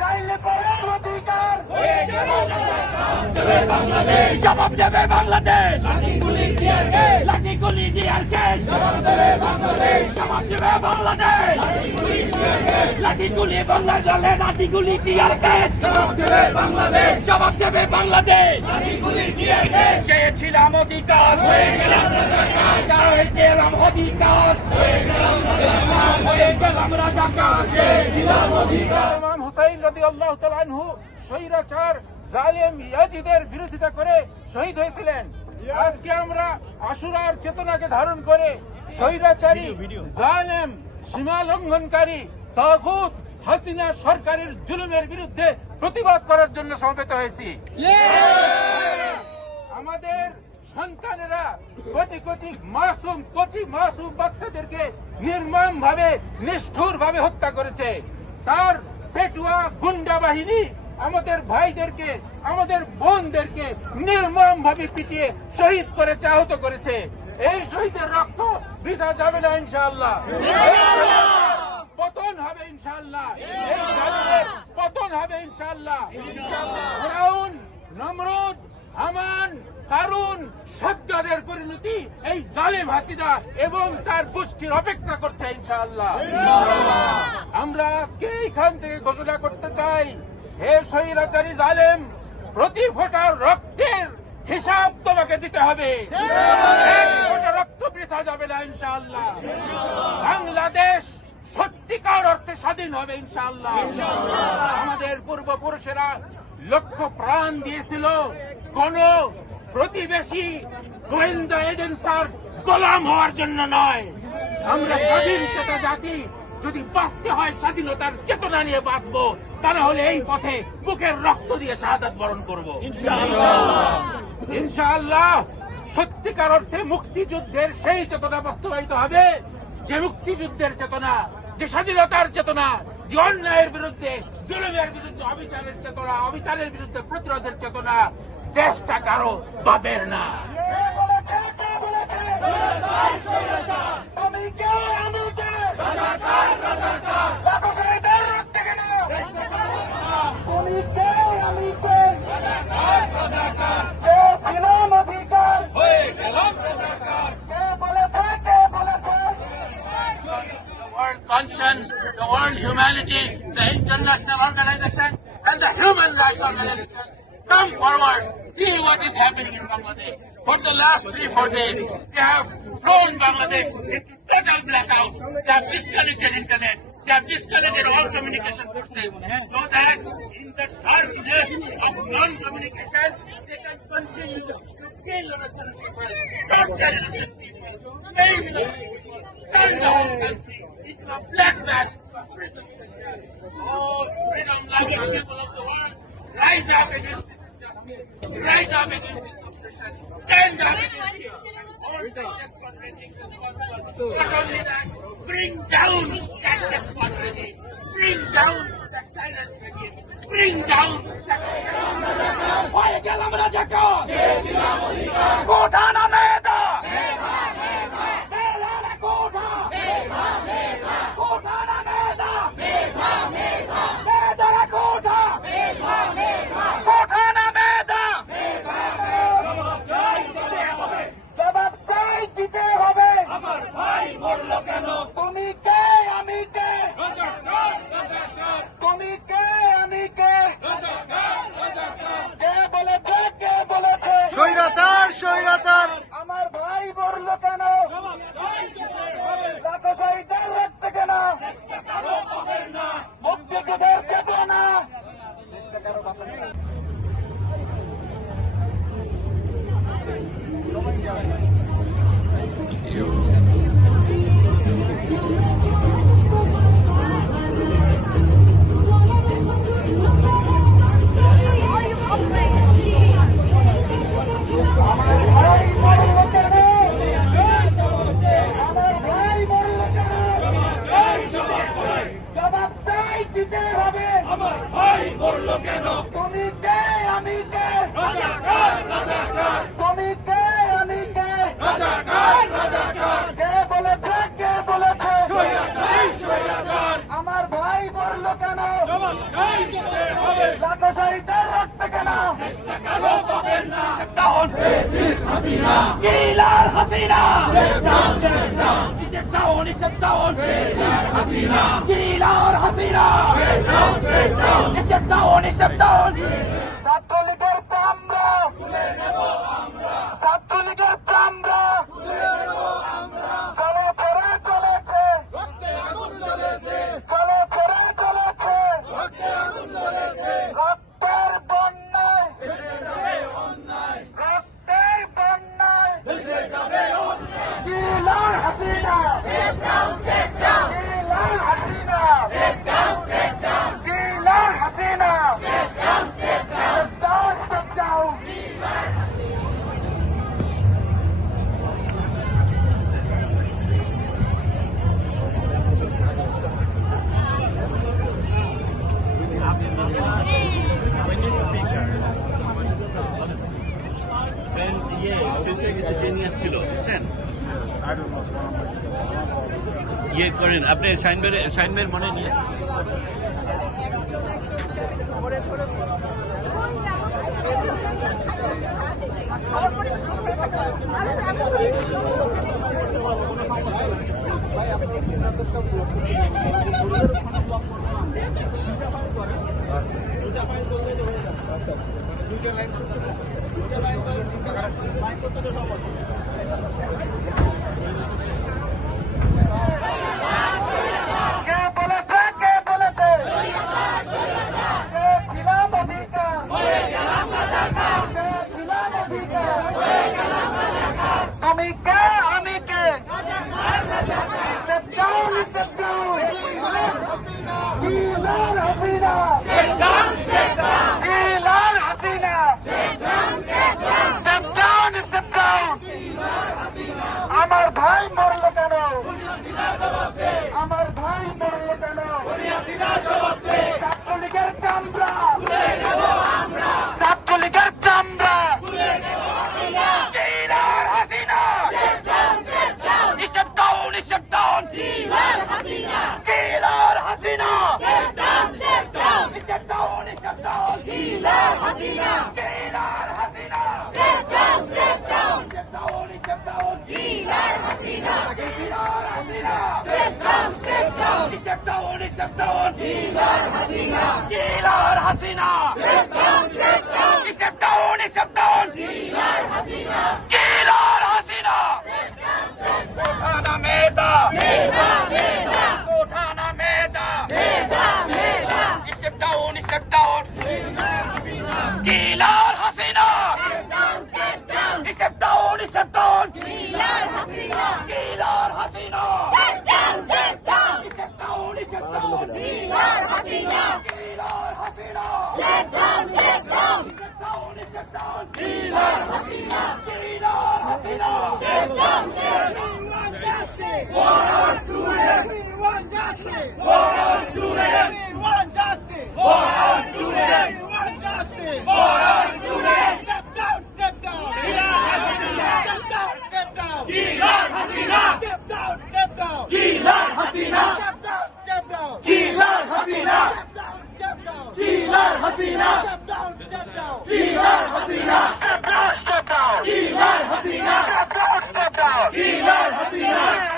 চাইলে পরে অধিকার জবাব দেবে বাংলাদেশ, লাঠি গুলি দিয়ার কেস জবাব দেবে বাংলাদেশ, লাঠি গুলি বাংলার গলে লাঠি গুলি দিয়ার কেস জবাব দেবে বাংলাদেশ, চেয়েছিলাম অধিকার হয়ে গেলাম অধিকার হয়ে গেলাম রাজাকার, চেয়েছিলাম অধিকার। ইমাম হুসাইন রাদিয়াল্লাহু তাআলা আনহু স্বৈরাচার জালেম ইয়াজিদের বিরোধিতা করে শহীদ হয়েছিলেন। আজকে আমরা আশুরার চেতনাকে ধারণ করে স্বৈরাচারী জালেম সীমা লঙ্ঘনকারী তাগুত হাসিনা সরকারের জুলুমের বিরুদ্ধে প্রতিবাদ করার জন্য সমবেত হয়েছি। আমাদের সন্তানেরা কোটি কোটি মাসুম বাচ্চাদেরকে নির্মম ভাবে নিষ্ঠুর ভাবে হত্যা করেছে। তার পেটুয়া গুন্ডা বাহিনী আমাদের ভাইদেরকে আমাদের বোনদেরকে নির্মম ভাবে পিটিয়ে শহীদ করেছে, আহত করেছে। এই শহীদের রক্ত বৃথা যাবে না ইনশাআল্লাহ, পতন হবে ইনশাআল্লাহ, এই জালিমের পতন হবে ইনশাআল্লাহ। ফিরআউন, নমরুদ, হামান, কারুন, সাজ্জাদের পরিণতি এই জালেম হাসিনা এবং তার গোষ্ঠীর অপেক্ষা করছে ইনশাআল্লাহ। আমরা আজকে এখান থেকে ঘোষণা করতে চাই, হে স্বৈরাচারী জালেম, প্রতি ফোঁটার রক্তের হিসাব তোমাকে দিতে হবে, এক ফোঁটা রক্ত বৃথা যাবে না ইনশাআল্লাহ। বাংলাদেশ সত্যিকার অর্থে স্বাধীন হবে ইনশাআল্লাহ। আমাদের পূর্বপুরুষেরা লক্ষ্য প্রাণ দিয়েছিল কোন প্রতিবেশী গোয়েন্দা এজেন্সার গোলাম হওয়ার জন্য নয়। আমরা স্বাধীন চেতা জাতি, যদি বাঁচতে হয় স্বাধীনতার চেতনা নিয়ে বাঁচবো, তা না হলে এই পথে বুকের রক্ত দিয়ে শাহাদাত বরণ করবো ইনশাআল্লাহ। সত্যিকার অর্থে মুক্তিযুদ্ধের সেই চেতনা বাস্তবায়িত হবে, যে মুক্তিযুদ্ধের চেতনা, যে স্বাধীনতার চেতনা, যে অন্যায়ের বিরুদ্ধে, জুলুমের বিরুদ্ধে অবিচারের চেতনা, অবিচারের বিরুদ্ধে প্রতিরোধের চেতনা। দেশটা কারো বাপের না। Conscience, the world humanity, the international organizations, and the human rights organizations come forward, see what is happening in Bangladesh. For the last 3-4 days, they have thrown Bangladesh into total blackout. They have disconnected internet. They have disconnected all communication sources, so that in the darkness of non-communication, they can continue to kill innocent people, torture innocent people, maim innocent people, turn the whole country into a black man, into a prison center. Oh, freedom-loving people of the world, rise up against this injustice, rise up against this oppression, stand up against it. All the despotic responsible. Not only that, bring down that despot regime, bring down that tyrant regime, bring down that হয়ে গেলাম রাজাকার, কোঠা না মেধা, কোঠা কোঠা না মেধা, মেধারা কোঠা, কোঠা না মেধা, জবাব চাই দিতে হবে। আমার ভাই মরল কেন? তুমি কে আমি কে? তুমি কে আমি কে? কে বলেছে কে বলেছে? স্বৈরাচার স্বৈরাচার। আমার ভাই মরল কেন? লাখো শহীদের রক্তে কেন? মুক্তিযুদ্ধের চেতনা। জবাব চাই দিতে হবে। আমার ভাই মরল কেন? তুমি কে আমি কে? তুমি কে আমি কে? কে বলেছে কে বলেছে? আমার ভাই মরল কেন? লাখো শহীদের রক্ত কেন ডাউন কিলার হাসিনা ডাউন ডাউন কিলার হাসিনা ডাউন ডাউন ছাত্রলীগের চামড়া ছাত্রলীগের চামড়া গলে ফেরে চলেছে গলে ফেরে চলেছে রক্তের বন্যায় রক্তের বন্যায় কিলার হাসিনা কিলার হাসিনা কিলার হাসিনা Step down. ইয়ে করেন আপনি সাইনবের মনে নিয়ে আমার ভাই মরল কেন আমার ভাই মরল কেন ছাত্রলীগের চামড়া ছাত্রলীগের চামড়া কিলার Hasina Step down Step down killer Hasina killer Hasina Step down Step down killer Hasina killer Hasina Step down Step down killer Hasina killer Hasina Step down Step down killer Hasina killer Hasina Step down Step down killer Hasina killer Hasina উঠানা Medha Step down killer Hasina Step down killer Hasina killer Hasina Step down killer Hasina killer Hasina Step down killer Hasina killer Hasina Step down For our students, we want justice. For our students, we want justice. For our students, we want justice. For our students, step down, step down. Step down, step down. Kilar Hasina. Step down, step down. Kilar Hasina. Step down, step down. Kilar Hasina. Step down, step down. Kilar Hasina. Step down, step down. Kilar Hasina. Step down, step down. Kilar Hasina. Step down, step down. Kilar Hasina.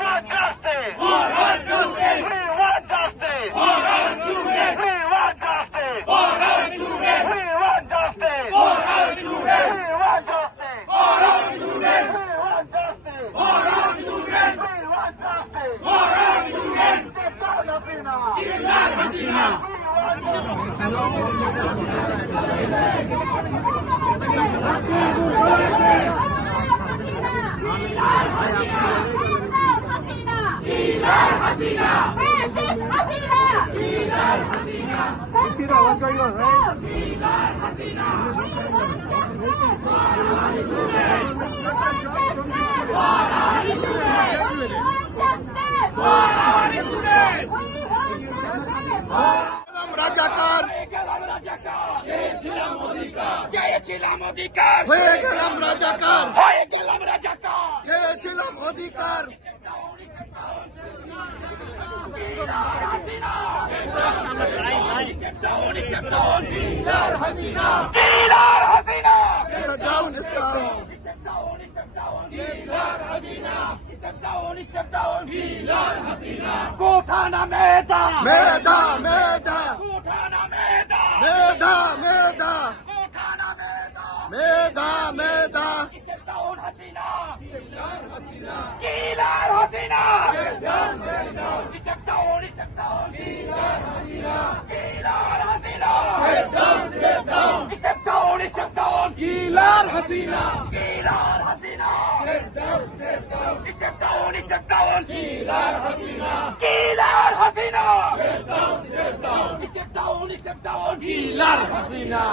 For our students! We want justice! For our students! We want justice! For our students! We want justice! For our students! We want justice! For our students! We want justice! For our students! We want justice! For our students! Step down, Hasina! Kilar Hasina! We want Kilar Hasina! Kilar Hasina! Hasina, what's going on, right? Kilar Hasina! রাজাকার চেয়েছিলাম অধিকার হয়ে গেলাম রাজাকার হয়ে গেলাম রাজাকার চেয়েছিলাম অধিকার Kilar Hasina! Step down! কিলার Hasina Step down, step down. Step down, step down. কিলার Hasina Step down, step down. কিলার হাসিনা কোঠা না মেধা মেধা মেধা কোঠা না মেধা মেধা মেধা কোঠা না মেধা মেধা মেধা Step down, হাসিনা কিলার Hasina Step down, step down. কিলার Hasina Step down, step down. Step down, step down. কিলার Hasina Step down, step down. Step down, step down. কিলার Hasina Step down, step down. Step down, step down. কিলার Hasina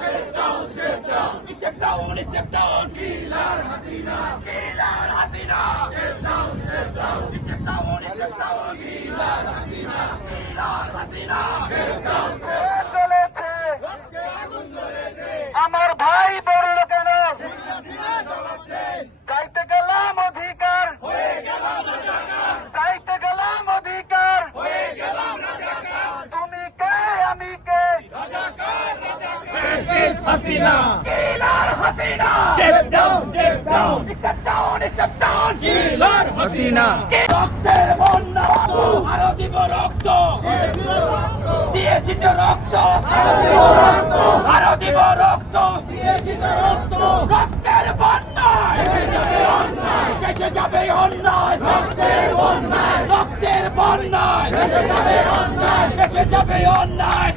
Step down, step down. Step down, step down. কিলার Hasina Step down, step down. Step down, step down. কিলার Hasina Step down, step down. চলেছে আমার ভাই বলল কেন জবাব দে চাইতে গেলাম অধিকার হয়ে গেলাম রাজাকার চাইতে গেলাম অধিকার হয়ে গেলাম রাজাকার তুমি কে আমি কে রাজাকার This Hasina killer Hasina Step down, step down. Step down, step down. কিলার হাসিনা রক্তের বন্যা আরো দিব রক্ত দিয়েছি তো রক্ত আরো দিব রক্ত রক্তের বন্যায় কেসে যাবে অন্যায় রক্তের বন্যায় কেসে যাবে অন্যায়